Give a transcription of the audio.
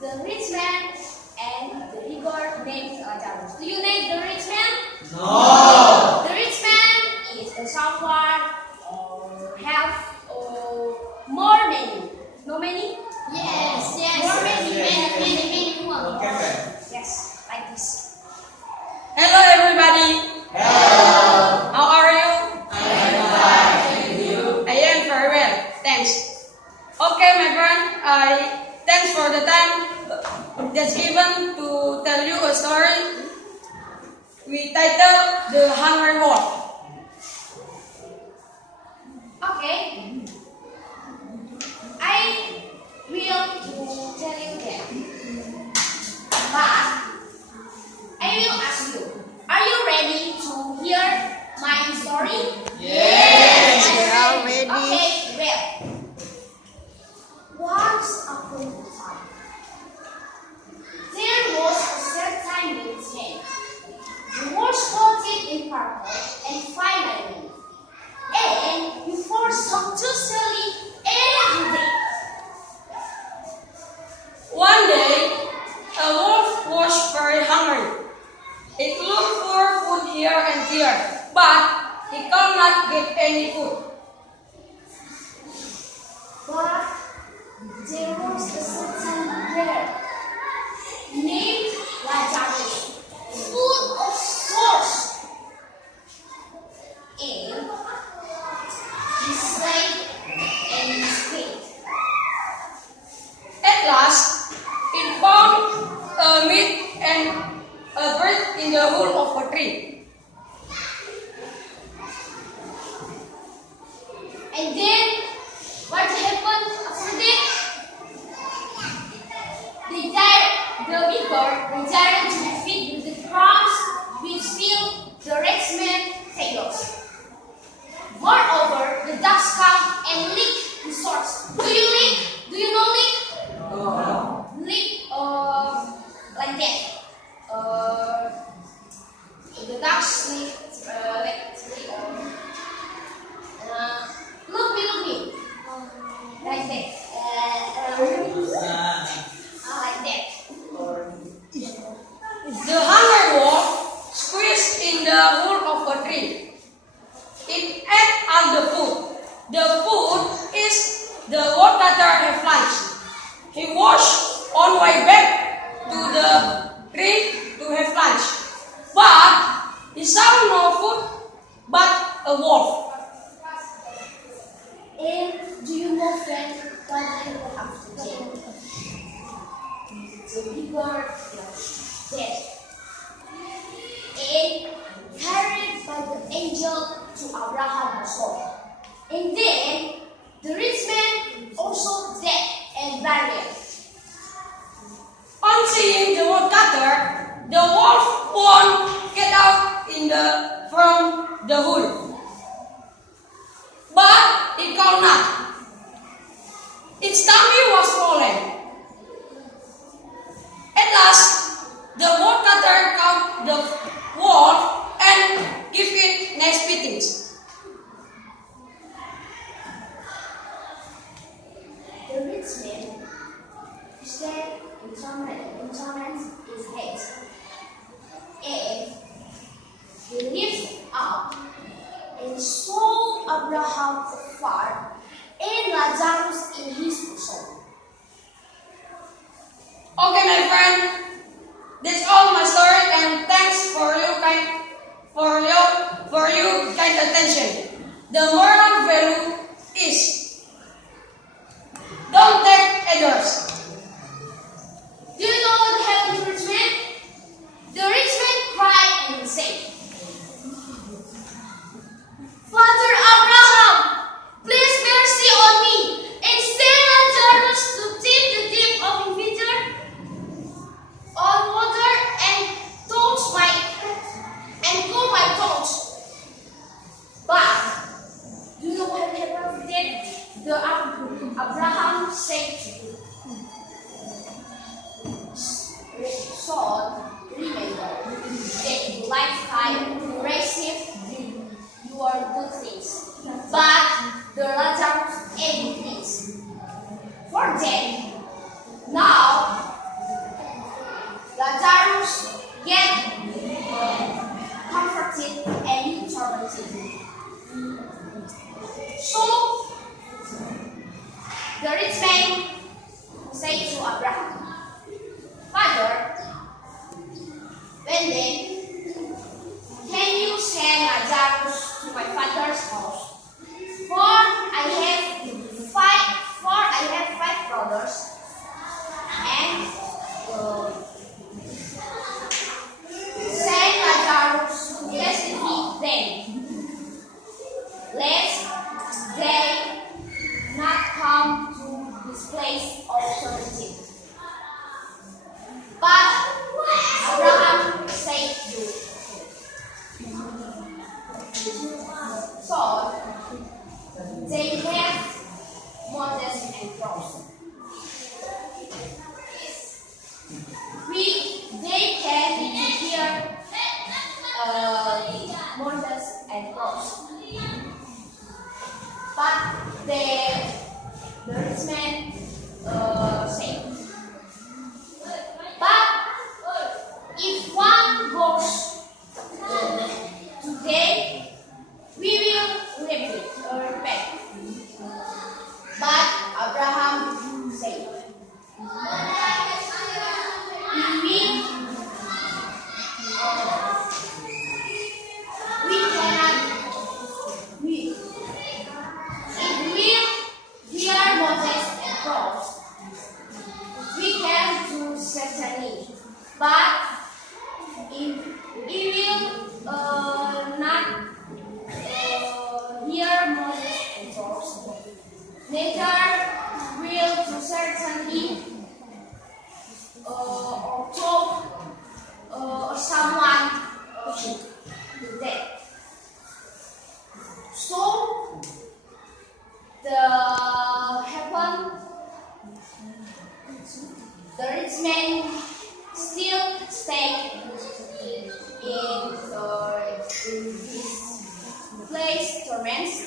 the rich man and the beggar named Lazarus. Do you know the rich man? No. The rich man is someone have more money. No money? Yes. More many more. Okay. Yes, like this. Hello everybody. Hello. How are you? I am fine. And you? I am very well. Thanks. Okay, my friend. Thanks for the time that's given to tell you a story. We titled The Hungry Wolf. Okay. I will tell you that. But I will ask you, are you ready to hear my story? Yes. We are ready. Okay, well. Once upon a time, there was a certain rich man who was coated in purple and finally, and before sumptuously every day. One day, a wolf was very hungry. It looked for food here and there, but he could not get any food. But there was a certain bear named Lazarus, full of force, and he slept and he spake. At last, it found a meat and a bird in the hole of a tree. And then, what happened after that? The beggar desired to be fed with the crumbs which filled the rich man's tables. Moreover, the ducks come and lick the swords. Do you lick? Do you know lick? No. Lick, like that. The ducks lick, look me. Like that. Like that. The hungry wolf squeezed in the hole of a tree. It ate all the food. The food is the woodcutter have lunch. He was on way back to the tree to have lunch, but he saw no food but a wolf. And do you know, friend, what happened after that? The beggar was dead. And carried by the angel to Abraham's home. And then the rich man also dead and buried. On seeing the woodcutter, the wolf won't get out from the hole, but it could not. Its tummy was swollen. At last, the woodcutter caught the wolf and gave it nice beatings. The rich man stayed in torment his head. And he lifted up and saw Abraham afar and Lazarus in his bosom. Okay, my friend, that's all my story, and thanks for your kind attention. The moral value is don't take others. Do you know what happened to the rich man? The rich man cried and said, Father Abraham, please mercy on me and send Lazarus to dip the dip of his finger on water and cool my tongues. But certainly, but if he will not hear most talks, neither will to certainly or talk someone dead. So the rich man still stay in this place torments